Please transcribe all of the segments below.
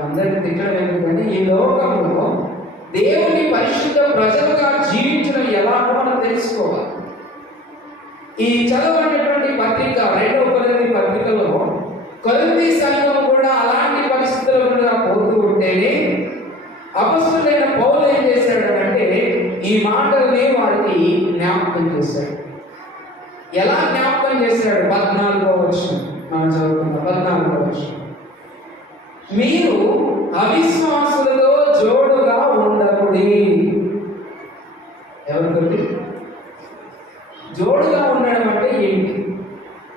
అందరికీ తిట్టడం ఎందుకంటే ఈ లోకంలో దేవుని పరిశుద్ధ ప్రజలుగా జీవించడం ఎలాగో మనం తెలుసుకోవాలి. ఈ చదవనటువంటి పత్రిక 2వ కొరింథీ పత్రికలో కొరింథీ సంఘం కూడా అలాంటి పరిస్థితుల గుండా పోతూ ఉంటేనే అపొస్తలుడైన పౌలు ఏం చేశాడు అంటే ఈ మాటల్ని వారికి జ్ఞాపకం చేశాడు. ఎలా జ్ఞాపకం చేశాడు? 14వ వచనం మనం చదువుకున్న 14వ వచనం, మీరు అవిశ్వాసులతో జోడుగా ఉండకుడి. ఎవరితోటి జోడుగా ఉండడం అంటే ఏంటి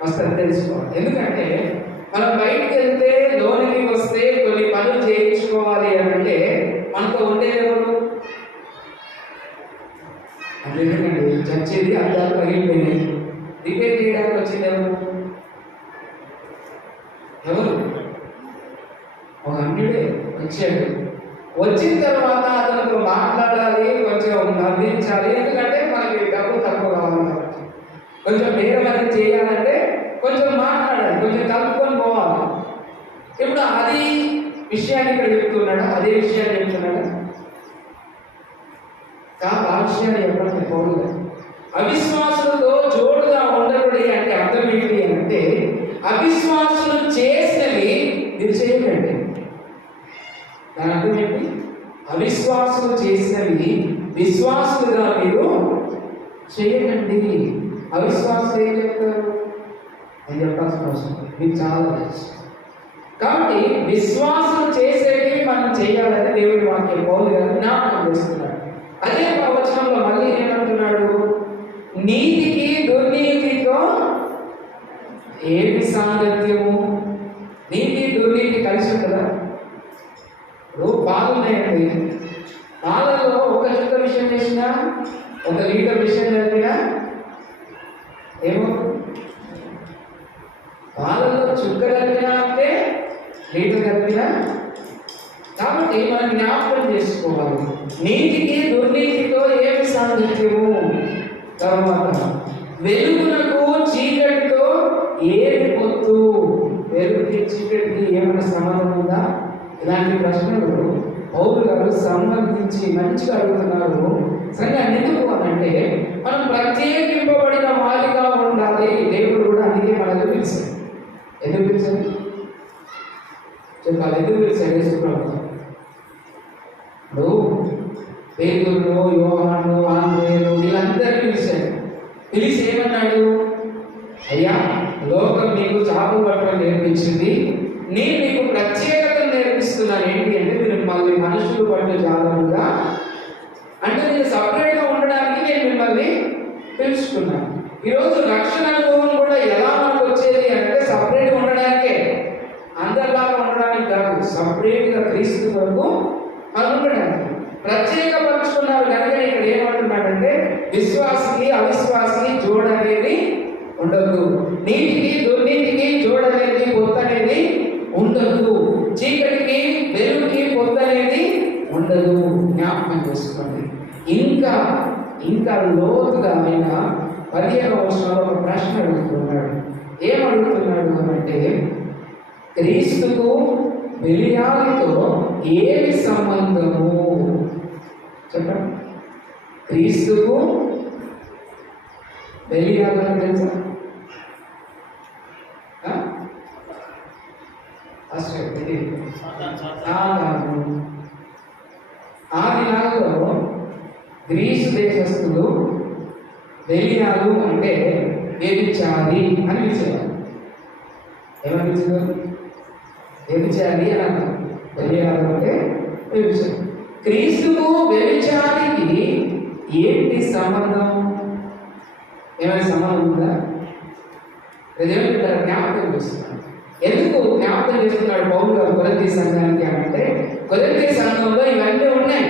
వస్తుంది తెలుసుకోవాలి. ఎందుకంటే మనం బయటికి వెళ్తే లోనికి వస్తే కొన్ని పనులు చేయించుకోవాలి అని అంటే మనతో ఉండేవారు అదేంటండి చచ్చేది అద్దాలు పగిలిపోయినాయి, రిపేర్ చేయడానికి వచ్చింది ఎవరు? ఒక అన్యుడే వచ్చాడు. వచ్చిన తర్వాత అతనితో మాట్లాడాలి, కొంచెం నవ్వించాలి. ఎందుకంటే మనకి డబ్బు తక్కువ కావాలి, కొంచెం బేరమని చేయాలంటే కొంచెం మాట్లాడాలి, కొంచెం కలుపుకొని పోవాలి. ఇప్పుడు అది విషయాన్ని ఇక్కడ చెప్తున్నాడా? అదే విషయాన్ని చెప్తున్నాడా? కాదు, ఆ విషయాన్ని చెప్పడం పోలేదు. అవిశ్వాసులతో జోడుగా ఉండకూడదు అంటే అర్థం ఏంటి అంటే అవిశ్వాసులు చేసినవి మీరు చేయకండి. దాని అర్థం ఏంటి? అవిశ్వాసులు చేసినవి విశ్వాసులుగా మీరు చేయకండి. అవిశ్వాసులు ఏం చెప్తారు? నేను చెప్పాల్సిన అవసరం మీకు చాలా తెలుసు. కాబట్టి విశ్వాసులు చేసేవి మనం చేయాలని దేవుడి వాక్యం పౌలు గారు జ్ఞాపకం చేస్తున్నాడు. అదే వచనంలో మళ్ళీ ఏమంటున్నాడు? నీతికి దుర్నీతితో ఏమి సాంగత్యము? నీతి దుర్నీతి కలిసి ఉంటుందా? ఇప్పుడు పాలు ఉన్నాయండి, పాలలో ఒక చుక్క విషయం వేసినా, ఒక లీటర్ విషయం జరిగినా ఏమో పాలలో చుక్క కలిపినా అంటే లీటర్ కలిపినా. కాబట్టి మనం జ్ఞాపకం చేసుకోవాలి, నీతికి దుర్నీతితో ఏమి సాంగత్యము. తర్వాత వెలుగునకు చీకటితో ఏమి పొత్తు? వెలుగుకి చీకటికి ఏమైనా సంబంధం ఉందా? ఇలాంటి ప్రశ్నలు పౌలు గారు సంబంధించి మంచిగా అడుగుతున్నారు. సంఘాన్ని ఎందుకు అనంటే మనం ప్రత్యేకింపబడిన వారిగా ఉండాలి. దేవుడు కూడా అందుకే మనల్ని పిలిచాడు. ఎందుకు పిలిచాడు చెప్పాలి? ఎందుకు పిలిచాడు? యేసుప్రభు ఇప్పుడు పేతురును, యోహాను, ఆంద్రేయును వీళ్ళందరినీ పిలిచాడు. పిలిచి ఏమన్నాడు? అయ్యా, లోకం నీకు చాపు పట్టడం నేర్పించింది, నేను నీకు ప్రత్యేకతను నేర్పిస్తున్నాను. ఏంటి అంటే మిమ్మల్ని మనుషులు పట్ల జాగ్రత్తగా అంటే నేను సపరేట్గా ఉండడానికి నేను మిమ్మల్ని పిలుచుకున్నాను. ఈరోజు రక్షణ అనుభవం కూడా ఎలా మనకు వచ్చేది అంటే సపరేట్గా ఉండడానికే, అందరిలాగా ఉండడానికి కాదు, సపరేట్గా క్రీస్తు వరకు ఉండడానికి ప్రత్యేకపరుచుకున్నారు. కనుక ఇక్కడ ఏమంటున్నాడంటే విశ్వాసికి అవిశ్వాసికి జోడనేది ఉండదు, నీతికి దుర్నీతికి జోడనేది పొత్తు అనేది ఉండదు, చీకటికి వెలుగుకి పొత్తు అనేది ఉండదు. జ్ఞాపకం చేసుకోండి. ఇంకా లోతుగా ఆయన 15వ వచనంలో ఒక ప్రశ్న అడుగుతున్నాడు. ఏమడుగుతున్నాడు అంటే క్రీస్తుకు బెలియాలతో ఏమి సంబంధము? చెప్పండి. క్రీస్తుకు బెలియాలని తెలుసా? ఆ దినాల్లో గ్రీసు దేశస్తులు బెలియాలు అంటే వ్యభిచారి అని పిలిచేవారు. ఏమని పిలిచేవారు? వ్యభిచారి అని అన్నారు. బెలియాలు అంటే వ్యభిచారి. క్రీస్తుకు వ్యభిచారికి ఏంటి సంబంధం? ఏమైనా సంబంధం ఉందా? జ్ఞాపకం చేస్తున్నాడు. ఎందుకు జ్ఞాపకం చేస్తున్నాడు పౌలు గారు కొరింథీ సంఘానికి అంటే కొరింథీ సంఘంలో ఇవన్నీ ఉన్నాయి,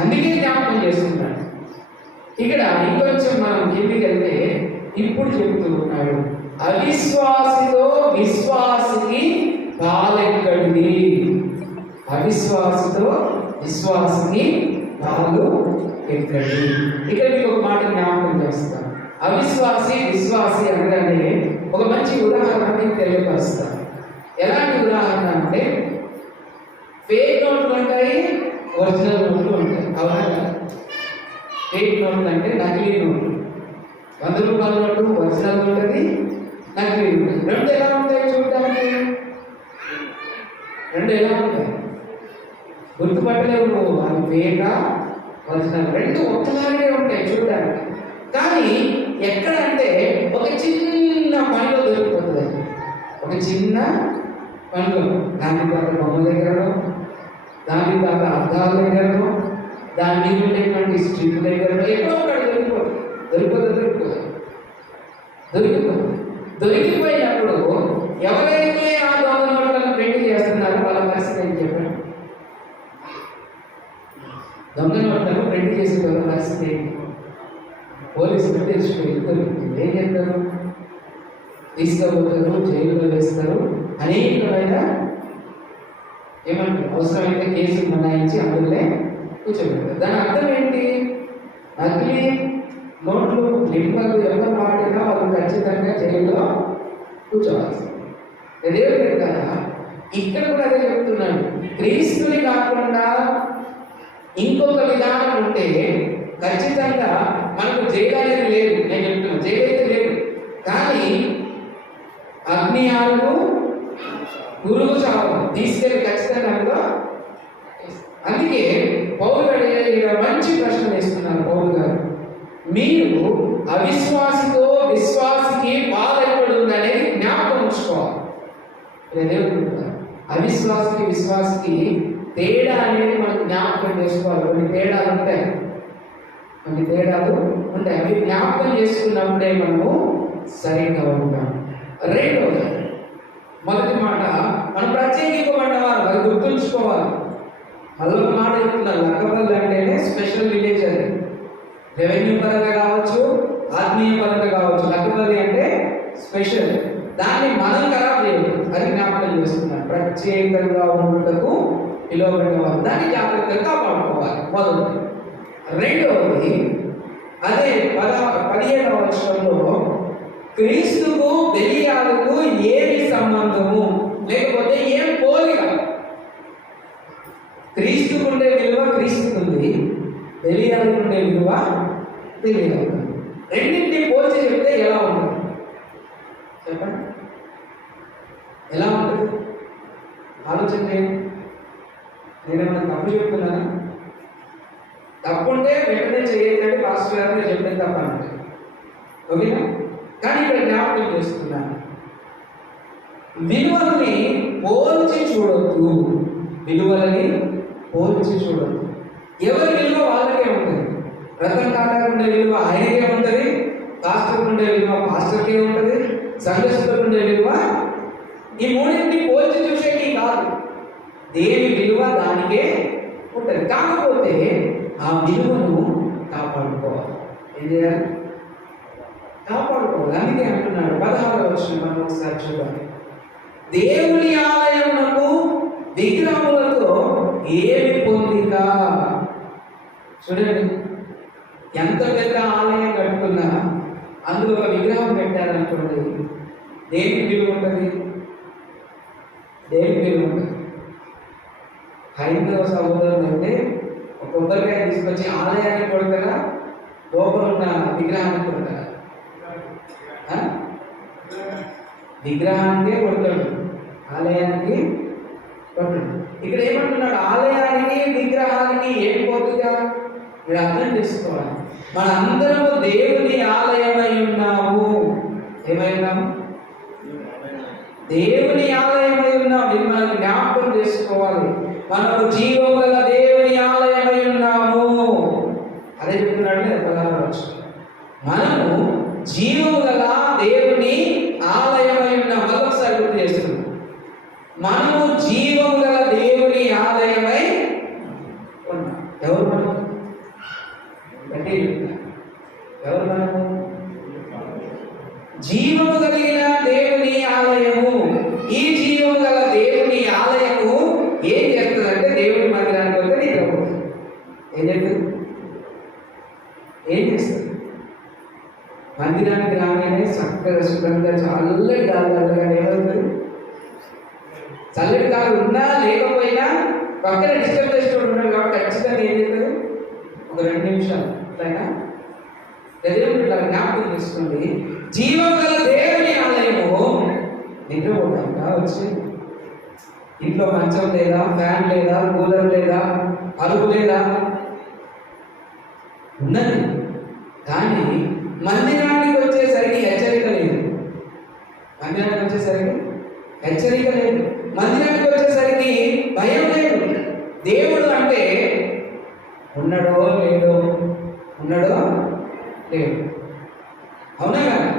అందుకే జ్ఞాపకం చేస్తున్నాడు. ఇక్కడ ఇంకొంచెం మనం కిందికి వెళ్తే ఇప్పుడు చెబుతూ ఉన్నాడు, అవిశ్వాసితో విశ్వాసికి పాలెక్కడిది? అవిశ్వాసితో విశ్వాసికి పాలు ఎక్కడి? ఇక్కడ మీకు ఒక మాట జ్ఞాపకం చేస్తాను. అవిశ్వాసి విశ్వాసి అనగానే ఒక మంచి ఉదాహరణ మీకు తెలియపరుస్తాను. ఎలాంటి ఉదాహరణ అంటే నోట్లు ఉంటాయి, ఒరిజినల్ నోట్లు ఉంటాయి. అవునా? ఫేక్ నోట్లు అంటే నకిలీ నోట్లు. 100 రూపాయల నోటు ఒరిజినల్ ఉంటుంది, నకిలీ ఉంటుంది. రెండు ఎలా ఉంటాయి చూడడానికి? రెండు ఎలా ఉంటాయి గుర్తుపట్టలేవు నువ్వు, అది ఫేకా ఒరిజినల్. రెండు ఒక్కలాగే ఉంటాయి చూడడానికి. కానీ ఎక్కడంటే ఒక చిన్న పనిలో దొరికిపోతుంది. ఒక చిన్న పనిలో దాని తర్వాత బొమ్మ దగ్గరలో, దాని తర్వాత అద్దాల దగ్గరలో, దాని మీద ఉండేటువంటి స్ట్రిప్ దగ్గరలో ఎక్కడో ఒకటి దొరికిపోయినప్పుడు ఎవరైతే ఆ దొంగ నోట్లను ప్రింట్ చేస్తున్నారో వాళ్ళ పరిస్థితి ఏం చెప్పండి? దొంగ నోట్లను ప్రింట్ చేసే వాళ్ళ పరిస్థితి ఏంటి? పోలీసులు తెలుసుకుంటారు, ఏం చేస్తారు? తీసుకుపోతారు, జైల్లో వేస్తారు, అనేకమైన ఏమంటారు అవసరమైతే కేసులు బనాయించి అందులో కూర్చోబెడతారు. దాని అర్థం ఏంటి? నకిలీ నోట్లు లింపలు ఎవరు వాడినా వాళ్ళు ఖచ్చితంగా జైల్లో కూర్చోవాల్సింది. దేవుడు కదా ఇక్కడ కూడా అదే చెప్తున్నాడు. క్రీస్తుని కాకుండా ఇంకొక విధానం ఉంటే ఖచ్చితంగా మనకు జైలు అనేది లేదు. నేను చెప్తున్నా, జైలు అయితే లేదు, కానీ అగ్ని ఆరు గురువు చావు తీసుకెళ్ళి ఖచ్చితంగా అందులో. అందుకే పౌలు గారు ఇక్కడ మంచి ప్రశ్న వేస్తున్నారు. పౌలు గారు, మీరు అవిశ్వాసితో విశ్వాసికి పాలైపడుతుంది అనేది జ్ఞాపకం ఉంచుకోవాలి. అవిశ్వాసికి విశ్వాసికి తేడా అనేది మనకు జ్ఞాపకం చేసుకోవాలి. కొన్ని తేడాలు ఉంటాయి. అవి జ్ఞాపకం చేసుకున్నప్పుడే మనము సరిగ్గా ఉంటాం. రెండోది, మొదటి మాట మనం ప్రత్యేకింపబడ్డవారు, అది గుర్తుంచుకోవాలి. మళ్ళీ మాట చెప్తున్నారు, లక్కపల్లి అంటేనే స్పెషల్ విలేజ్. అది రెవెన్యూ పరంగా కావచ్చు, ఆత్మీయ పరంగా కావచ్చు. లక్కపల్లి అంటే స్పెషల్. దాన్ని మనం ఖరాబ్ చేయదు, అది జ్ఞాపకం చేస్తున్నారు. ప్రత్యేకంగా ఉండటకు పిలువబడ్డవారు, దాన్ని జాగ్రత్తగా కాపాడుకోవాలి. మొదటి. రెండవది, అదే 17వ వచనంలో క్రీస్తుకు బెలియాలకు ఏమి సంబంధము, లేకపోతే ఏం పోలిక? క్రీస్తుకుండే విలువ క్రీస్తుకుంది, బెలియాలకుండే విలువ బెలియాలకు. రెండింటిని పోల్చి చెప్తే ఎలా ఉంటుంది చెప్పండి? ఎలా ఉంటుంది ఆలోచన చేయండి. నేనేమన్నా తప్పు చెప్తున్నానా? తప్పుంటే వెంటనే చేయొద్దంటే పాస్టర్ గారు నేను చెప్పేది తప్ప అంటే ఓకేనా? కానీ ఇక్కడ జ్ఞాపకం చేస్తున్నాను, విలువల్ని పోల్చి చూడొద్దు. విలువలని పోల్చి చూడొద్దు. ఎవరి విలువ వాళ్ళకే ఉంటుంది. రతన్ టాటాకు ఉండే విలువ ఆయనకే ఉంటుంది, పాస్టర్కి ఉండే విలువ పాస్టర్కే ఉంటుంది, సంఘస్థులకు ఉండే విలువ. ఈ మూడింటిని పోల్చి చూసేటి కాదు, దేని విలువ దానికే ఉంటుంది. కాకపోతే ఆ విలువను కాపాడుకోవాలి. ఏం చేయాలి? కాపాడుకోవాలి. అందుకే అంటున్నాడు 16వ వచనం, మనం ఒకసారి చూడాలి. దేవుని ఆలయమునకు విగ్రహములతో ఏమి పొందిక? చూడండి, ఎంత పెద్ద ఆలయం కట్టుకున్నా అందులో ఒక విగ్రహం పెట్టారనుకోండి, దేనికి విలువ ఉంటుంది? దేనికి విలువ ఉంటుంది? హైందవ సహోదరులు అంటే ఒక కొబ్బరికాయ తీసుకొచ్చి ఆలయానికి కొడతారా, లోపల ఉన్న విగ్రహానికి కొడతారా? విగ్రహానికే కొడతాడు, ఆలయానికి కొట్టడు. ఇక్కడ ఏమంటున్నాడు? ఆలయానికి విగ్రహానికి ఏం పోతుందా? మీరు అర్థం చేసుకోవాలి. మన అందరము దేవుని ఆలయమై ఉన్నాము. ఏమై ఉన్నాము? దేవుని ఆలయమై ఉన్నాము. ఇది మనం జ్ఞాపకం చేసుకోవాలి. మనము జీవం గల దేవుని ఆలయమై ఉన్నాము. అదే చెప్తున్నాడు 16వ వచనం. మనము జీవము గల దేవుని ఆలయమై ఉన్నాము. మరొకసారి గుర్తు చేస్తున్నాం, మనము జీవము గల దేవుని ఆలయమై ఉన్నాం. ఎవరు మనము? ఎవరు మనము? జీవము కలిగిన దేవుని ఆలయము. ఈ జీవము గల దేవుని ఆలయము ఏం చేస్తుందంటే, దేవుని మందిరానికి వస్తే నీకు అవుతుంది. ఏం చేస్తుంది? ఏం చేస్తుంది? మందిరానికి రాగానే చక్కగా శుభ్రంగా చల్లటి గాలి తగ్గగానే ఏమవుతుంది? చల్లటి గాలి ఉన్నా లేకపోయినా పక్కన డిస్టర్బ్ చేసేవాడు ఉన్నాడు కాబట్టి ఖచ్చితంగా ఏం చేస్తారు, ఒక 2 నిమిషాలు అట్లయినా దేవుడు ఇట్లా జ్ఞాపకం చేసుకోండి. జీవం గల దేవుని ఆలయము నిద్రపోవడానికి వచ్చి ఇంట్లో మంచం లేదా, ఫ్యాన్ లేదా, కూలర్ లేదా, అరుగు లేదా, ఉన్నది. కానీ మందిరానికి వచ్చేసరికి హెచ్చరిక లేదు. మందిరానికి వచ్చేసరికి హెచ్చరిక లేదు. మందిరానికి వచ్చేసరికి భయం లేదు. దేవుడు అంటే ఉన్నాడో లేడో, ఉన్నాడో లేడు. అవునా కదా?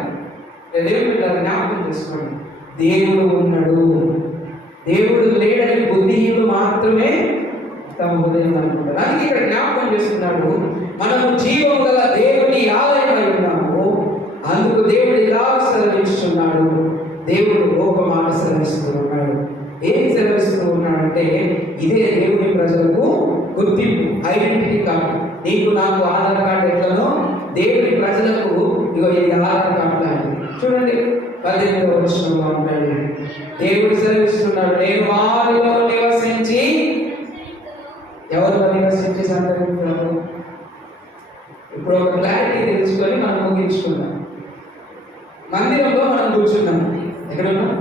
దేవుడు జ్ఞాపకం చేసుకోండి. దేవుడు ఉన్నాడు, దేవుడు లేడని బుద్ధిహీనులు మాత్రమే తమ హృదయం అనుకుంటారు. అందుకే ఇక్కడ జ్ఞాపకం చేస్తున్నాడు, మనము జీవం గల దేవుని ఆలయమై ఉన్నాము. అందుకు దేవుడు ఇలా సెలవిస్తున్నాడు. దేవుడు ఒక మాట సెలవిస్తూ ఉన్నాడు. ఏం సెలవిస్తూ ఉన్నాడంటే, ఇదే దేవుని ప్రజలకు గుర్తింపు, ఐడెంటిటీ కార్డు. నీకు నాకు ఆధార్ కార్డు ఎట్లనో దేవుని ప్రజలకు ఇగో ఇది ఆధార్ కార్డు లాంటిది. చూడండి 18వ వచనంలో ఉంటాడు. దేవుడు సెలవిస్తున్నాడు, నేను వారిలో నివసించి. ఎవరిలో నివసించి సందర్భించాము? ఇప్పుడు ఒక క్లారిటీ తెలుసుకొని మనం ముగించుకున్నాం. మందిరంలో మనం కూర్చున్నాం. ఎక్కడున్నాం?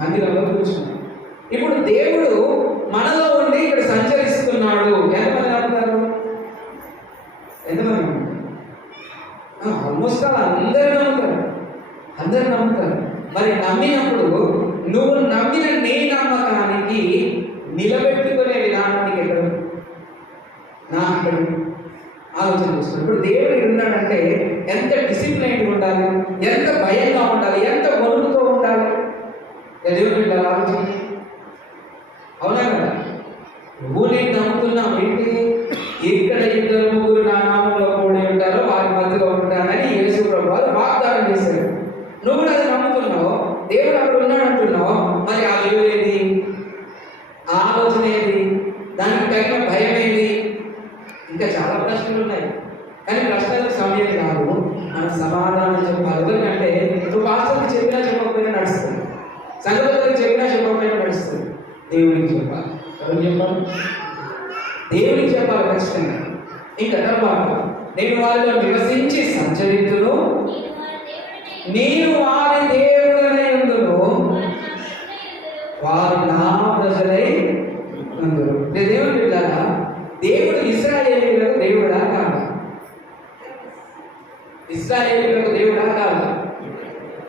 మందిరంలో కూర్చున్నాం. ఇప్పుడు దేవుడు మనలో ఉండి ఇక్కడ సంచరిస్తున్నాడు. ఎంతమంది నమ్ముతారు? ఎంతమంది? ఆల్మోస్ట్ అందరూ నమ్ముతారు. అందరూ నమ్ముతారు. మరి నమ్మినప్పుడు నువ్వు నమ్మిన నీ నమ్మకానికి నిలబెట్టుకునే విధానానికి ఎక్కడ నాకు ఆలోచన చేస్తున్నాడు. ఇప్పుడు దేవుడు ఉన్నాడంటే ఎంత డిసిప్లైన్ ఉండాలి, ఎంత భయంగా ఉండాలి, ఎంత వణుకుతో ఉండాలి. దేవుడు ఆలోచన. అవునా కదా? నువ్వు నేను నమ్ముతున్నావు ఏంటి? ఇక్కడ 2-3 నా నామంలో కూడి ఉంటారో వారి మధ్యలో ఉంటానని యేసు ప్రభువు వాగ్దానం చేశాడు. నువ్వు కూడా అది నమ్ముతున్నావు. దేవుడు అక్కడ ఉన్నాడు అంటున్నావు. మరి ఆ విలువ ఏది? ఆ ఆలోచన ఏది? దానికి తగిన భయం ఏది? ఇంకా చాలా ప్రశ్నలు ఉన్నాయి. కానీ ప్రశ్నలకు సమయం కాదు, మన సమాధానం చెప్పాలి. ఎవరికంటే నువ్వు పాస్టర్కి చెప్పినా చెప్పకపోయినా నడుస్తుంది, సంఘటనలకు చెప్పినా చెప్పకపోయినా నడుస్తుంది. దేవుడికి చెప్పాలి. ఎవరికి చెప్పాలి? దేవుడికి చెప్పాలి ఖచ్చితంగా. ఇంకా తర్వాత నేను వారిలో నివసించి సంచరితును, నేను వారి దేవుడనై ఉందును, వారు నా ప్రజలై ఉందురు. దేవుడు బిడ్డలారా, దేవుడు ఇశ్రాయేలీయులకు దేవుడా కాదా? ఇశ్రాయేలీయులకు దేవుడా కాదా?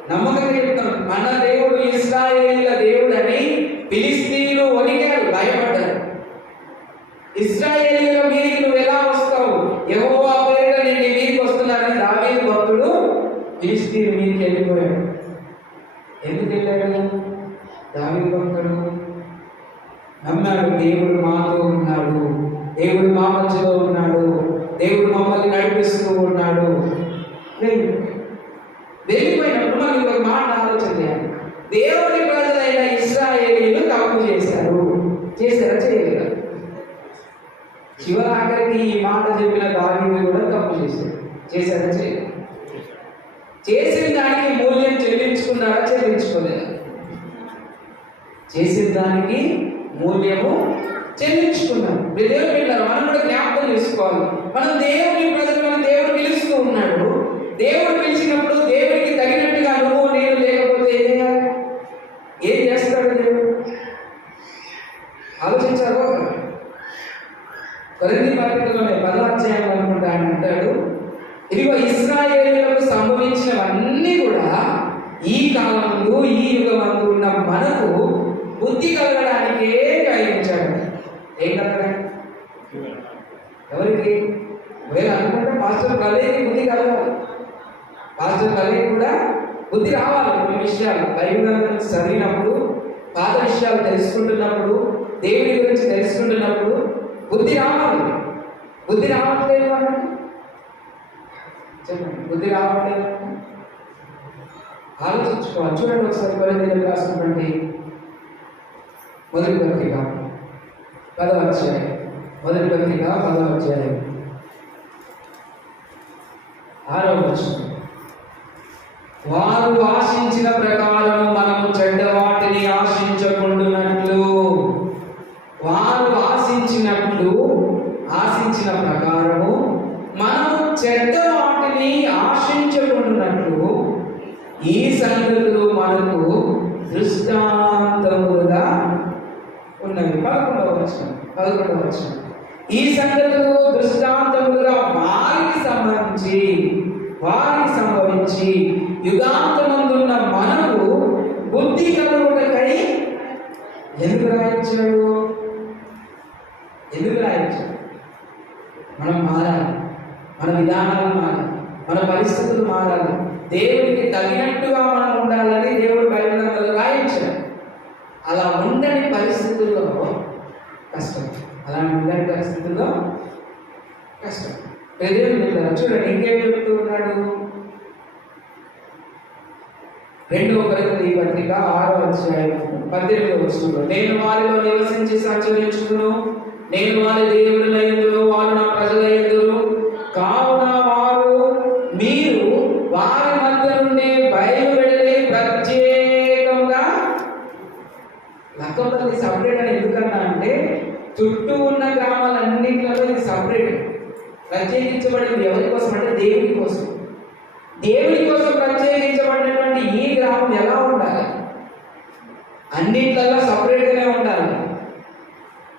నమ్మకంగా చెప్తాను, మన దేవుడు ఇశ్రాయేలీయుల దేవుడని ఫిలిష్తీయులు వణికారు, భయపడ్డారు. ఇశ్రాయేలీయుల మీదకి నువ్వు ఎలా వస్తావు? యెహోవా పేరిట నేను నీ మీదకి వస్తున్నానని దావీదు భక్తుడు ఫిలిష్తీయుల మీదకి వెళ్ళిపోయాడు. ఎందుకు వెళ్ళాడు? దావీదు భక్తుడు నమ్మాడు, దేవుడు మాతో ఉన్నాడు, దేవుడు మా మధ్యలో ఉన్నాడు, దేవుడు మమ్మల్ని నడిపిస్తూ ఉన్నాడు. వెళ్ళిపోయినప్పుడు మనం ఇంకొక మాట ఆలోచన చేయాలి. దేవుని ప్రజలైన ఇశ్రాయేలీయులు తప్పు చేశారు. చేశారా? చేయలేదా? చివరాఖరికి ఈ మాట చెప్పిన దావీదు కూడా తప్పు చేశారు. చేశారా? చేయలేదు. చేసిన దానికి మూల్యం చెల్లించుకున్నారా? చెల్లించుకోలేదా? చేసిన దానికి మూల్యము చెల్లించుకున్నాం. దేవుని పిల్లలు మనం కూడా జ్ఞాపకం చేసుకోవాలి. మనం దేవుని ప్రజలు, మన దేవుడు పిలుస్తూ ఉన్నాడు. దేవుడు పిలిచినప్పుడు దేవుడికి తగినట్టుగా నువ్వు నేను లేకపోతే ఏం చేయాలి? ఏం చేస్తాడు దేవుడు? ఆలోచించారు. కొరింథీ పత్రికలోనే 10వ అధ్యాయం అనుకుంటా ఆయన అంటాడు, ఇదిగో ఇశ్రాయేలీయులకు సంభవించినవన్నీ కూడా ఈ కాలంలో ఈ యుగమందు ఉన్న మనకు బుద్ధి కలగడానికే కలిగించాడు. ఏం కలగడానికి? ఎవరికి? ఒకవేళ అనుకుంటే పాస్టర్ కలేకి బుద్ధి కలగాలి, పాస్టర్ కలేకి కూడా బుద్ధి రావాలి. కొన్ని విషయాలు బైబిల్ గురించి చదివినప్పుడు, పాత విషయాలు తెలుసుకుంటున్నప్పుడు, దేవుడి గురించి తెలుసుకుంటున్నప్పుడు బుద్ధి రావాలి. బుద్ధి రావట్లేదు అన్నట్టు చెప్పండి. బుద్ధి రావట్లేదు ఆలోచించుకోవాలి. చూడండి ఒకసారి కొరింథీయులకు రాసినటువంటి మొదటి పత్రిక 10వ అధ్యాయం, మొదటి పత్రిక 10వ అధ్యాయం 6వ వచనం. వారు ఆశించిన ప్రకారం మనము చెడ్డ వాటిని ఆశించకుండునట్లు. వారు రాయించిన ప్రకారము మనము చెడ్డ వాటిని ఆశించకుండానట్లు ఈ సంగతులు మనకు దృష్టాంతములుగా ఉన్నవి. 11వ వచనం. ఈ సంగతులు దృష్టాంతములుగా వారికి సంభవించి యుగాంతమందున్న మనకు బుద్ధి కలుగుటకై ఎందుకు రాయించాడు? మనం మారాలి, మన విధానాలు మారాలి, మన పరిస్థితులు మారాలి, దేవుడికి తగినట్టుగా మనం ఉండాలని దేవుడు బైబిల్ రాయించాడు. అలా ఉండని పరిస్థితుల్లో కష్టం, చూడండి ఇంకేం చెప్తూ ఉన్నాడు. 2వ కొరింథీ పత్రిక 6వ అధ్యాయం 18వ వచనంలో, నేను వారిలో నివసించి సంచరించుదును, నేను వారి దేవుడినైందును, వారు నా ప్రజలైందురు, కావున మీరు వారి మధ్య నుండి బయలువెళ్ళి ప్రత్యేకంగా. లక్కపల్లి సపరేట్ అని ఎందుకన్నా అంటే చుట్టూ ఉన్న గ్రామాలన్నింటిలో ఇది సపరేట్, ప్రత్యేకించబడింది. ఎవరి కోసం అంటే దేవుడి కోసం. దేవుడి కోసం ప్రత్యేకించబడినటువంటి ఈ గ్రామం ఎలా ఉండాలి? అన్నింటిలో సపరేట్గానే ఉండాలి.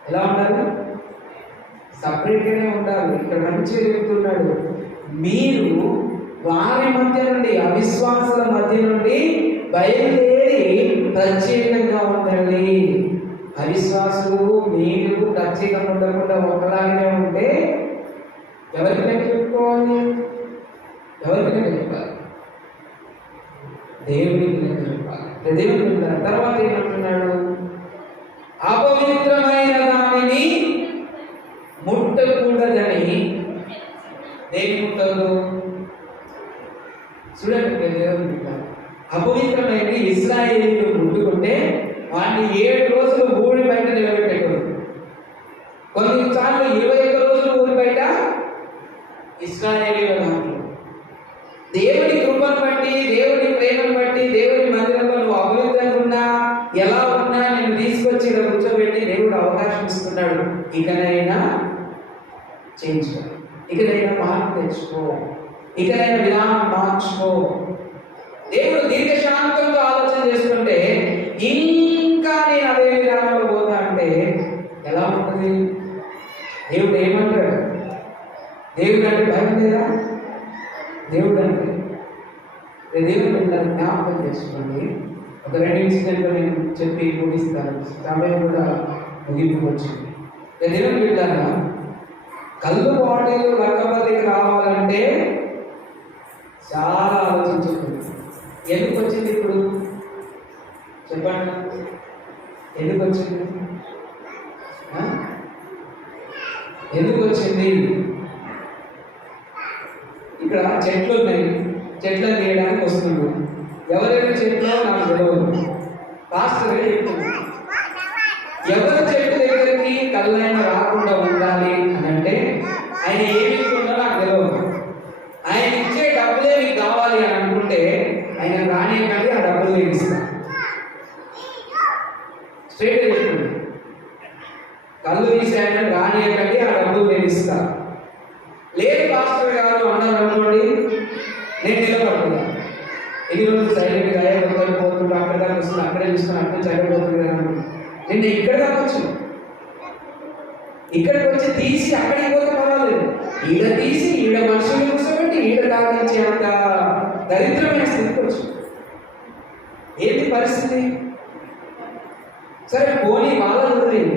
ఎలా ఉండాలి? సపరేట్గానే ఉండాలి. ఇక్కడ మంచిగా చెప్తున్నాడు, మీరు వారి మధ్య నుండి, అవిశ్వాసాల మధ్య నుండి బయలుదేరి ప్రత్యేకంగా ఉండాలి. అవిశ్వాసులు మీరు ప్రత్యేకంగా ఉండకుండా ఒకలాగానే ఉంటే ఎవరికి చెప్పుకోవాలి? చెప్పాలి? దేవుడికి చెప్పాలి. దేవుడు తర్వాత ఏమంటున్నాడు? అపవిత్రమైన దానిని ముట్టకూడదని. దేని ముట్టదు? చూడండి, అపవిత్రమైనది ఇశ్రాయేలీయులు ముట్టుకుంటే వాడిని 7 రోజులు ఊరి బయట నిలబెట్టకూడదు. కొన్నిసార్లు 21 రోజులు ఊరి బయట ఇశ్రాయేలీయుల దాంట్లో. దేవుడి కృపను బట్టి, దేవుడి ప్రేమను బట్టి, దేవుడి మందిరంలో నువ్వు అపవిత్రంగా ఉన్నా, ఎలా ఉన్నా నేను తీసుకొచ్చి ఇలా కూర్చోబెట్టి దేవుడు అవకాశం ఇస్తున్నాడు. ఇకనైనా చేంజ్, ఇకనైనా మార్పు తెచ్చుకో, ఇకనైనా విధానం మార్చుకో. దేవుడు దీర్ఘశాంతంతో ఆలోచన చేసుకుంటే ఇంకా నేను అదే విధానంలో పోతా అంటే ఎలా ఉంటుంది? దేవుడు ఏమంటాడు? దేవుడు అంటే భయం లేదా? దేవుడు అంటే దేవుడు జ్ఞాపకం చేసుకోండి. ఒక 2 ఇన్సిడెంట్లు నేను చెప్పి ముగిస్తాను, సమయం కూడా ముగింపుకు వచ్చింది. దేవుడు బిడ్డగా కళ్ళు బాటిల్ లక్కపల్లికి రావాలంటే చాలా ఆలోచించుకుంది. ఎందుకు వచ్చింది ఇప్పుడు చెప్పండి? ఎందుకు వచ్చింది? ఇక్కడ చెట్లు ఉన్నాయి, చెట్లను తీయడానికి వస్తున్నాడు. ఎవరైనా చెట్లో నాకు తెలియదు, పాస్టర్ చెప్తుంది. ఎవరి చెట్టు దగ్గరికి కళ్ళైనా రాకుండా ఉండాలి అని అంటే ఆయన ఏమి ఇస్తుందో నాకు తెలియదు. ఆయన ఇచ్చే డబ్బులే మీకు కావాలి అని అనుకుంటే ఆయన రాని కానీ ఆ డబ్బులు నేను ఇస్తాను. స్ట్రైట్ చెప్తుంది, కళ్ళు తీసి ఆయన రానియకండి, ఆ డబ్బులు నేను ఇస్తాను. లేదు పాస్టర్ గారు అన్నారు అనుకోండి, నేను నిలబడుతున్నా. ఎన్ని రోజులు సైలెంట్గా పోతుంటా, అక్కడ దాకా వస్తున్నా, అక్కడే చూస్తున్నా, అక్కడే చదివిపోతుంది కదా అనుకుంటున్నా. నేను ఇక్కడ దాకా వచ్చాను, ఇక్కడికి వచ్చి తీసి అక్కడికి పోతే పర్వాలేదు, ఈడ తీసి ఈడ మనుషులు కూర్చోబెట్టి ఈడ తాగించే అంత దరిద్రమైన స్థితికి వచ్చు. ఏంటి పరిస్థితి? సరే పోనీ వాళ్ళని వదిలేదు,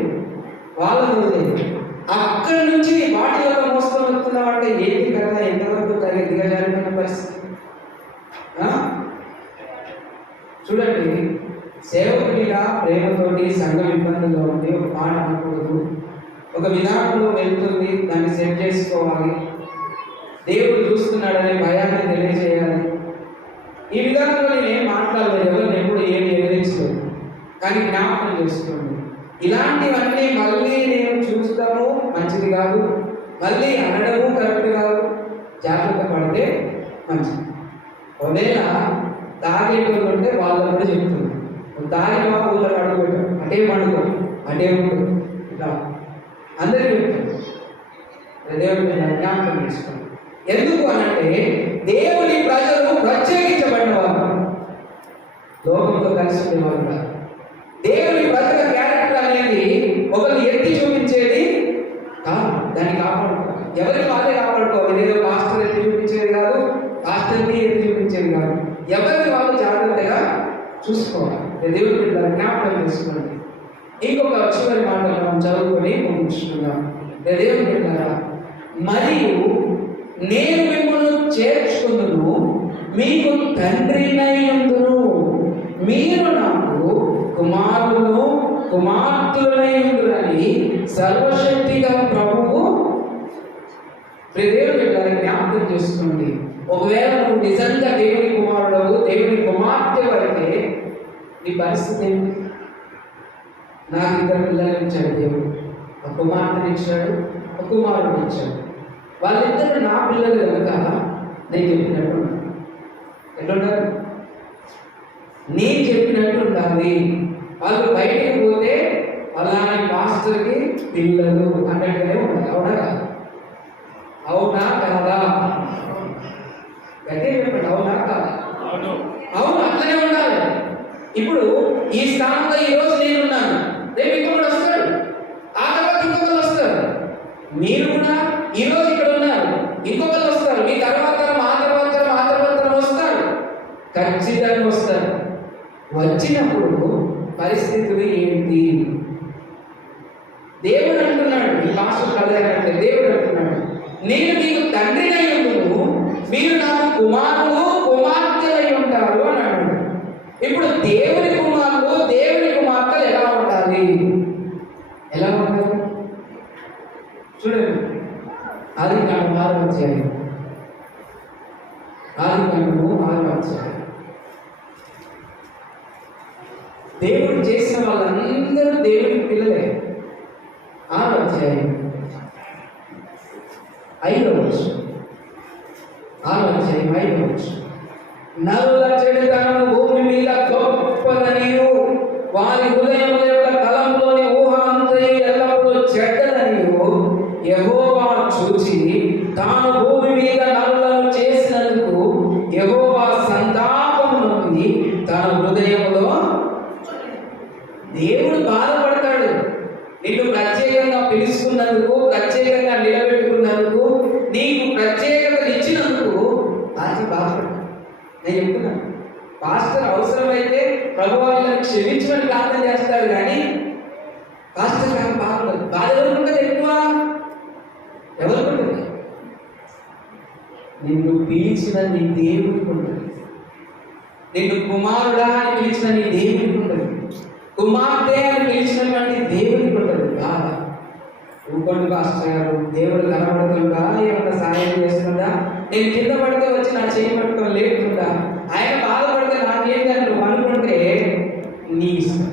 అక్కడి నుంచి వాటిలో మోసుకొని వస్తున్నామంటే ఏంటి కదా? ఎంతవరకు దిగజారిపోయిన పరిస్థితి. చూడండి, సేవకుడి మీద ప్రేమతోటి సంఘం ఇబ్బందుల్లో ఉంది, ఒక మాట అనకూడదు, ఒక విధానంలో వెళ్తుంది, దాన్ని సెట్ చేసుకోవాలి, దేవుడు చూస్తున్నాడనే భయాన్ని తెలియజేయాలి. ఈ విధానంలో నేను ఏం మాట్లాడలేదు, ఎవరిని ఎప్పుడు ఏమి ఎదిరించలేదు, కానీ జ్ఞాపకం చేసుకోండి. ఇలాంటివన్నీ మళ్ళీ నేను చూస్తాము మంచిది కాదు, మళ్ళీ అనడము కరెక్ట్ కాదు. జాగ్రత్త పడితే మంచిది. ఒకవేళ తాగేటోళ్ళు ఉంటే వాళ్ళు కూడా చెప్తుంది, తాగిన ఊళ్ళో అడుగుపెట్టాం, అటే పండుకో, అటే ఉండు, ఇలా అందరికీ చెప్తాం. దేవుడి మీద జ్ఞాపకం చేసుకోండి. ఎందుకు అనంటే దేవుని ప్రజలు ప్రత్యేకించబడిన వారు, లోకంతో కలిసి ఉండేవారు కాదు. దేవుని ప్రజల క్యారెక్టర్ అనేది ఒకరిని ఎత్తి చూపించేది కాదు, దాన్ని కాపాడుకోవాలి. ఎవరికి వాళ్ళే కాపాడుకోవాలి. ఏదో పాస్టర్ ఎత్తి చూపించేది కాదు, పాస్టర్ని ఎత్తి చూపించేది కాదు. ఎవరికి వాళ్ళు జాగ్రత్తగా చూసుకోవాలి. దేవుడి మీద జ్ఞాపకం చేసుకోండి. ఇంకొక చివరి మాటలు మనం చదువుకొని ముగించుకుందాం. దేవుని బిడ్డలారా, మరియు నేను మిమ్మల్ని చేర్చుకుందును, మీకు తండ్రినై ఉందును, మీరు నాకు కుమారులను కుమార్తెలనై ఉందురని సర్వశక్తిగా ప్రభువు. దేవుని బిడ్డలారా, జ్ఞాపకం చేసుకోండి. ఒకవేళ నువ్వు నిజంగా దేవుని కుమారుడు, దేవుని కుమార్తె అయితే నీ పరిస్థితి ఏంటి? నాకు 2 పిల్లలు ఇచ్చాడు దేవుడు, ఒక కుమార్తెని ఇచ్చాడు, ఒక కుమారుడు ఇచ్చాడు. వాళ్ళిద్దరు నా పిల్లలు కనుక నేను చెప్పినట్టు ఉండాలి. ఎట్లుండాలి? నేను చెప్పినట్టు ఉండాలి. వాళ్ళు బయటకు పోతే అలాంటి మాస్టర్కి పిల్లలు అన్నట్టుగానే ఉండాలి. అవునా కాదు? అవునా కాదా? గట్టిగా చెప్పండి. అవునా కాదా? అవును, అట్లనే ఉండాలి. ఇప్పుడు ఈ స్థానంలో ఈరోజు నేనున్నాను, రేపు ఇంకొకరు వస్తాడు, ఆ తర్వాత ఇంకొకరు వస్తారు. మీరు కూడా ఈరోజు ఇక్కడ ఉన్నారు, ఇంకొకరు వస్తారు, మీ తర్వాత వస్తారు, ఖచ్చితంగా వస్తారు. వచ్చినప్పుడు పరిస్థితులు ఏంటి? దేవుడు అంటున్నాడు, ఈ పాస్టర్ కలగాలంటే దేవుడు అంటున్నాడు, నేను మీకు తండ్రినై ఉండును, మీరు నాకు కుమారులు కుమార్తెలై ఉంటారు అని అన్నాడు. ఇప్పుడు దేవుని కుమారులు దేవుని కుమార్తెలు ఎలా ఉండాలి? ఎలా ఉంటారు చూడండి. ఆదికాండం 6వ అధ్యాయం, ఆదికాండము 6వ అధ్యాయం. దేవుడు చేసిన వాళ్ళందరూ దేవుని పిల్లలే. 6వ అధ్యాయం 5వ వచనం, 6వ అధ్యాయం 5వ వచనం. నరుల చెడుతనము భూమి మీద గొప్పదనియు, వారి హృదయముల యొక్క తలంలోని ఊహ అంతయు ఎల్లప్పుడూ చెడ్డదనియు యెహోవా చూచి తాను భూమి మీద నరులను చేసినందుకు యెహోవా సంతాపము నొంది తన హృదయములో. దేవుడు బాధపడతాడు. నిన్ను ప్రత్యేకంగా పిలుచుకున్నందుకు, ప్రత్యేకంగా నిలబెట్టుకున్నందుకు, నీకు ప్రత్యేకత ఇచ్చినందుకు అది బాధపడతాడు. నేను చెప్తున్నాను, పాస్టర్ అవసరమైతే ప్రభు వాళ్ళని క్షమించమని ప్రార్థన చేస్తాడు, కానీ పాస్టర్ కానీ బాధపడదు. బాధ ఎవరుకుంటుంది? ఎక్కువ ఎవరుకుంటుంది? నిన్ను పిలిచిన నీ దేవుడికి ఉంటుంది. నిన్ను కుమారుడా అని పిలిచిన నీ దేవుడికి ఉంటుంది. కుమార్తె అని పిలిచినటువంటి దేవుడికి ఉంటుంది బాధ. ఊపండి పాస్టర్ గారు, దేవుడు కనబడుతుందా? ఏమన్నా సాయం చేస్తుందా? నేను కింద పడితే వచ్చి నా చేయి పట్టుకొని లేకుండా ఆయన బాధపడితే నాకేంటని నువ్వు అనుకుంటే నీ ఇష్టం,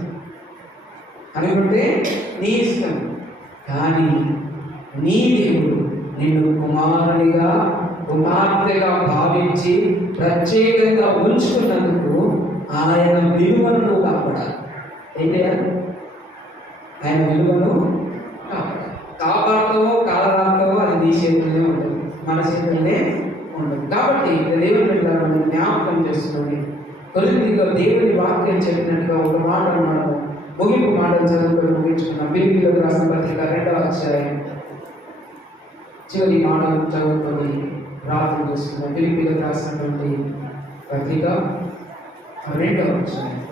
అనుకుంటే నీ ఇష్టం. కానీ నీ దేవుడు నిన్ను కుమారునిగా కుమార్తెగా భావించి ప్రత్యేకంగా ఉంచుకున్నందుకు ఆయన విలువను నువ్వు కాపాడాలి. ఏం చేయాలి? ఆయన విలువను కాపాడుతావో కాలరాస్తావో అది నీ చేతుల్లోనే ఉంటుంది, మన చేతుల్లోనే ఉండదు. కాబట్టి దేవుని బిడ్డలను జ్ఞాపకం చేసుకొని కొరింథీయుల్లో దేవుని వాక్యం చెప్పినట్టుగా ఒక మాటలు మనం ముగింపు మాటలు చదువుకొని ముగించుకున్నాం. ఫిలిప్పీయులకు రాసిన పత్రిక 2వ అధ్యాయం చివరి మాటలు చదువుకొని ప్రార్థన చేసుకున్నాం. ఫిలిప్పీయులకు రాసినటువంటి పత్రిక 2వ అధ్యాయం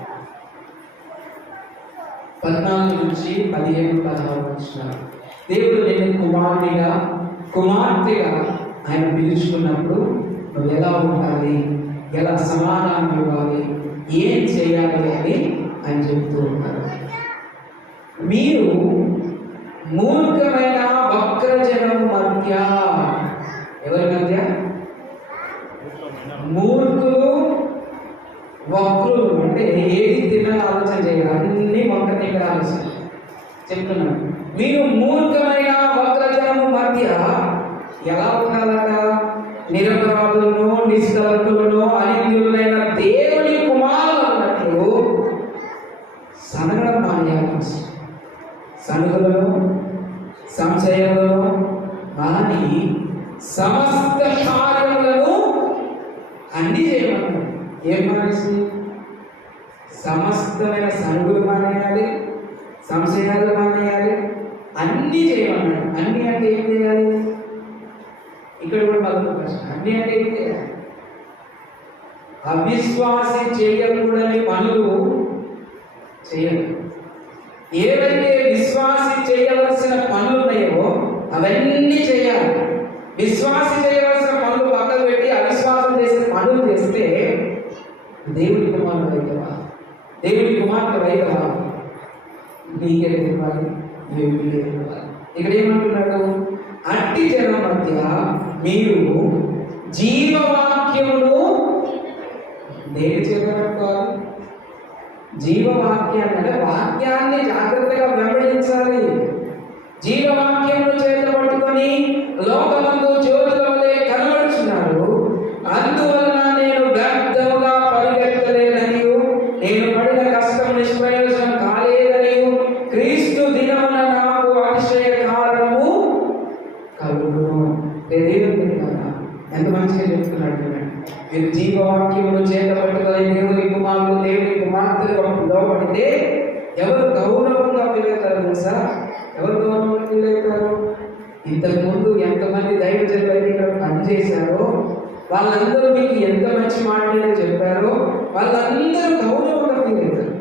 14 నుంచి 15, 16 వచనాలు. దేవుడు నిన్ను కుమారునిగా కుమార్తెగా ఆయన పిలుచుకున్నప్పుడు నువ్వు ఎలా ఉండాలి, ఎలా సమాధానం ఇవ్వాలి, ఏం చేయాలి అని ఆయన చెప్తూ ఉంటారు. మీరు మూర్ఖమైన వక్రజనం మధ్య, ఎవరి మధ్య? మూర్ఖులు వక్రులు అంటే ఏది తినాలని ఆలోచన చేయాలి, అన్ని వంక దగ్గర ఆలోచన చెప్తున్నాను. మీరు మూర్ఖమైన వక్రజనము మధ్య ఎలా ఉండాలట? నిరపరాధులను, నిష్కలంకులను, అనింద్యులైన దేవుని కుమారులు అన్నట్లు సనగడం మానేయాలి. సనుగులను, సంశయములను, కానీ సమస్త కార్యములను అన్ని చేయమన్నాడు. ఏం మానేసి? సమస్తమైన సంగులు మానేయాలి, సంశయాలు మానేయాలి, అన్నీ చేయమన్నాడు. అన్నీ అంటే ఏం చేయాలి? ఇక్కడ కూడా మళ్ళీ ప్రశ్న, అన్నీ అంటే ఏం చేయాలి? అవిశ్వాసి చేయకూడని పనులు చేయాలి. ఏవైతే విశ్వాసి చేయవలసిన పనులు ఉన్నాయో అవన్నీ చేయాలి. విశ్వాసి చేయవలసిన పనులు పక్కకు పెట్టి అవిశ్వాసం చేసే పనులు చేస్తే దేవుడి కుమారుడు అయితవా? దేవుడి కుమార్తె అయితవా? నీకే ఇవ్వాలి. ఇక్కడ ఏమంటున్నాడు? అట్టి జనం మధ్య మీరు జీవవాక్యమును దేని చేపట్టుకోవాలి? జీవవాక్యాన్ని అంటే వాక్యాన్ని జాగ్రత్తగా వెంబడించాలి. జీవవాక్యమును చేత పట్టుకొని లోకమందు జ్యోతుల వలె కనబడుచున్నారు. అందువలన నేను వ్యర్థముగా పరిగెత్తలేదనియు నేను పడిన కష్టం నిష్ప్రయోజనం కాలేదనియు క్రీస్తు దినమున నాకు అతిశయ కారణము కలుగును. ఎంత మంచిగా చెప్తున్నాడు. మీరు జీవవాక్యమును చేత పట్టుకొని దేవుని కుమారుడు దేవుని కుమార్తెలు లోపడితే ఎవరు గౌరవంగా పిలుగుతారు తెలుసా? ఎవరు గౌరవంగా పిలుగుతారు? ఇంతకుముందు ఎంతమంది దైవజనులు ఇక్కడ పనిచేశారో వాళ్ళందరూ మీకు ఎంత మంచి మాటలు చెప్పారో వాళ్ళందరూ గౌరవంగా పిలుగుతారు.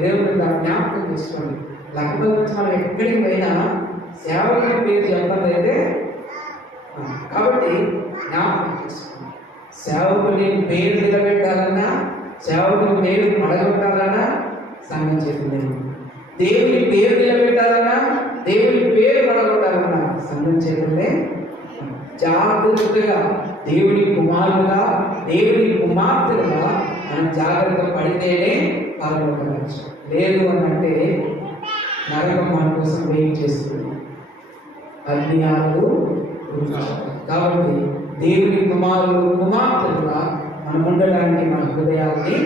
దేవుడు జ్ఞాపకం చేసుకోండి. లక్నో నుంచి మనం ఎక్కడికి పోయినా సేవకుల పేరు చెప్పండి అయితే. కాబట్టి జ్ఞాపకం చేసుకోండి. సేవకుని పేరు నిలబెట్టాలన్నా, సేవకుని పేరు మడగొట్టాలన్నా సంఘం చేతులేదు. దేవుని పేరు నిలబెట్టాలన్నా, దేవుని పేరు మడగొట్టాలన్నా సంఘం చేతులే. జాగ్రత్తగా దేవుని కుమారులుగా, దేవుని కుమార్తెలుగా మనం జాగ్రత్త పడితేనే పాల్గొనవచ్చు. లేదు అని అంటే నరకం మన కోసం వెయిట్ చేస్తుంది. అజ్ఞానులు. కాబట్టి దేవుని కుమారులు కుమార్తెలుగా మనం ఉండడానికి మన హృదయాన్ని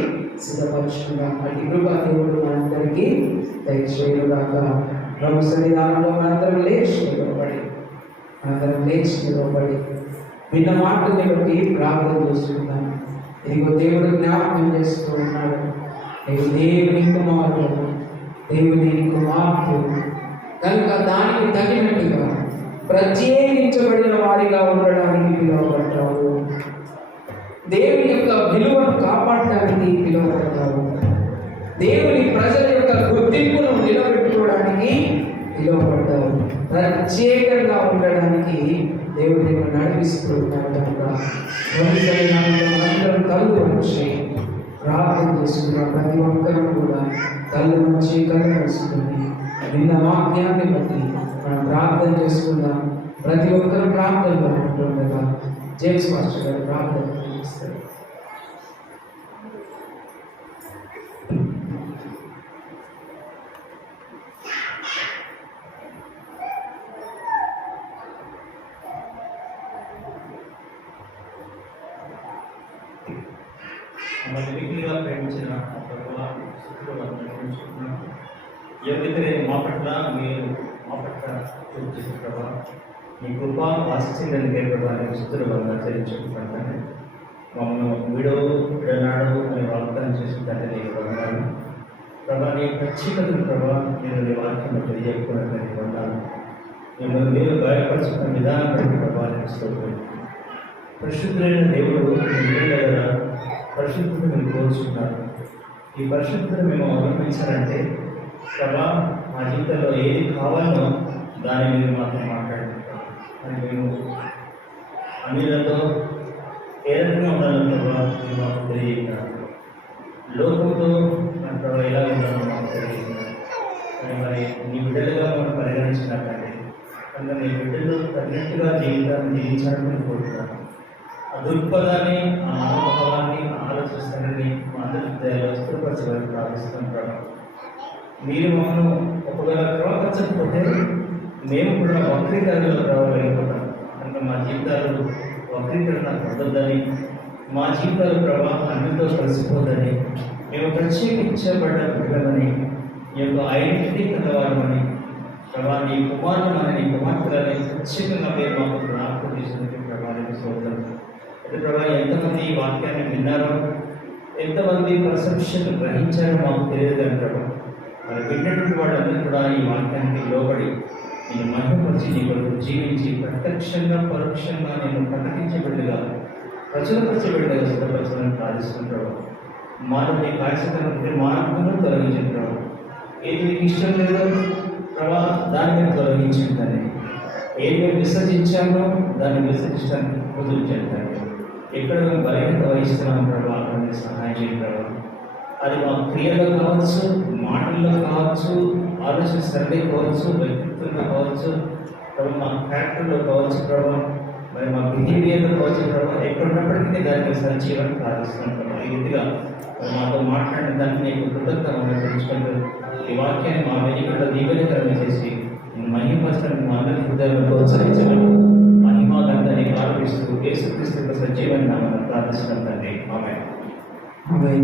సిద్ధపరుచుకుందాం. అటు కృప దేవుడు మనందరికీ దయచేయుగాక. ప్రభు సన్నిధానంలో మనందరం లేచి నిలబడి విన్న మాటల్ని బట్టి ప్రార్థన చేసుకుందాం. ఇదిగో దేవుడు జ్ఞాపకం చేస్తూ ఉన్నాడు. దేవుని కుమారుడు, దేవుని కుమార్తెలు కనుక దానికి తగినట్టుగా ప్రత్యేకించబడిన వారిగా ఉండడానికి పిలువబడ్డారు. దేవుని యొక్క విలువను కాపాడడానికి పిలువబడ్డారు. దేవుని ప్రజల యొక్క గుర్తింపును నిలబెట్టుకోవడానికి పిలువబడ్డారు. ప్రత్యేకంగా ఉండడానికి దేవుడు నడిపిస్తున్నాడు. కనుక అందరం కళ్ళు వచ్చి ప్రార్థన చేసుకున్నాం. ప్రతి ఒక్కరూ కూడా కళ్ళు వచ్చి కళ్ళు వేసుకుని నిన్న వాక్యాన్ని బట్టి మనం ప్రార్థన చేసుకుందాం. ప్రతి ఒక్కరు ప్రార్థనలో ఉంటుండగా జేమ్స్ మాస్టర్ గారు ప్రార్థన చేస్తారు. మిగిలిగా ప్రేమించిన ఎవరైతే మా పట్ల మీరు మా పట్ల చేసిన ప్రభావ మీ కృప ఆశించిందని ప్రభావాన్ని స్థుతులు వల్ల చెల్లించుకుంటాను. మమ్మల్ని విడనాడు అని వాగ్దానం చేసిన తండ్రి వందనాలు ప్రభా. నీ ప్రత్యేకతను ప్రభావ నేను నీ వాక్యంలో తెలియకున్నదని వందాలు. మిమ్మల్ని మీరు గాయపరుచుకున్న విధానం బట్టి ప్రభావాన్ని స్తోత్రం. పరిశుద్ధులైన దేవుడు కదా పరిశుద్ధతను మీరు కోరుచున్నారు. ఈ పరిశుద్ధతను మేము అవలంబించాలంటే ప్రభా మా జీవితంలో ఏది కావాలో దాన్ని మీరు మాత్రం మాట్లాడుకుంటాం. అని మేము అన్నిలతో ఏ రకంగా ఉండాలని ప్రభావ మీరు మాకు తెలియజేస్తున్నారు. లోకంతో మన ప్రభావ ఎలా ఉండాలో మాకు తెలియజేస్తున్నారు. కానీ మరి నీ బిడ్డలుగా మనం పరిగణించినట్లంటే కనుక నీ బిడ్డలు తగినట్టుగా జీవితాన్ని జీవించాలని కోరుతున్నాను. ఆ దృక్పథాన్ని, ఆ మనోభావాన్ని ఆలోచిస్తానని మా అందరి హృదయాల్లో స్థిరపరచడానికి ప్రార్థిస్తున్నాం ప్రభావ. మీరు మమ్మల్ని ఒకవేళ క్రమపరచకపోతే మేము కూడా వక్రీకరణలో వెళ్ళిపోతాం. కనుక మా జీవితాలు వక్రీకరణ పడొద్దని, మా జీవితాలు ప్రభావం అన్నితో కలిసిపోదని, మేము ప్రత్యేకించబడ్డ బిడ్డలని, ఈ యొక్క ఐడెంటిటీ కలవాలని ప్రభావ నీ కుమారుడు నీ కుమార్తెలని ఖచ్చితంగా మీరు మాకు జ్ఞాపకం చేసినట్టు ప్రభావానికి స్తోత్రం. అయితే ప్రభా ఎంతమంది ఈ వాక్యాన్ని విన్నారో, ఎంతమంది పర్సెప్షన్ గ్రహించారో మాకు తెలియదు అని ప్రభా. మరి విన్నటువంటి వాళ్ళందరూ కూడా ఈ వాక్యానికి లోబడి నేను మహిమపరిచి నీ కొరకు జీవించి ప్రత్యక్షంగా పరోక్షంగా నేను ప్రకటించబడిగా ప్రచురపరచబడిగా సిద్ధపరచాలని ప్రార్థిస్తుంటాడు. మానవుని కార్యక్రమం మార్గంలో తొలగించుంటాడు. ఏది నీకు ఇష్టం లేదో ప్రభా దాన్ని మేము తొలగించుంటాను. ఏది మేము విసర్జించామో దాన్ని విసర్జించడానికి కుదుర్చుంటాను. ఎక్కడ మేము బలహీనత వహిస్తున్నాం ప్రభా అక్కడ మీరు సహాయం చేయండి ప్రభా. అది మా క్రియలో కావచ్చు, మాటల్లో కావచ్చు, ఆలోచన సరళి కావచ్చు, వ్యక్తిత్వంలో కావచ్చు ప్రభా, మా క్యారెక్టర్లో కావచ్చు ప్రభా, మరి మా బిహేవియర్లో కావచ్చు ప్రభా, ఎక్కడ ఉన్నప్పటికీ దాన్ని సరిచేయాలని ప్రార్థిస్తున్నాం ప్రభా. ఈ రీతిగా మాతో మాట్లాడిన దాన్ని నీకు కృతజ్ఞతగా తెలుసుకుంటూ ఈ వాక్యాన్ని మా వెనుకలో దీవెనకరంగా చేసి మహిమపరచడానికి మా అందరి హృదయాలను ప్రోత్సహించమని మహిమా గంధాన్ని ఆరోపిస్తూ యేసుక్రీస్తు సజీవని నామమున ప్రార్థిస్తున్నాం తండ్రి. ఆమేన్.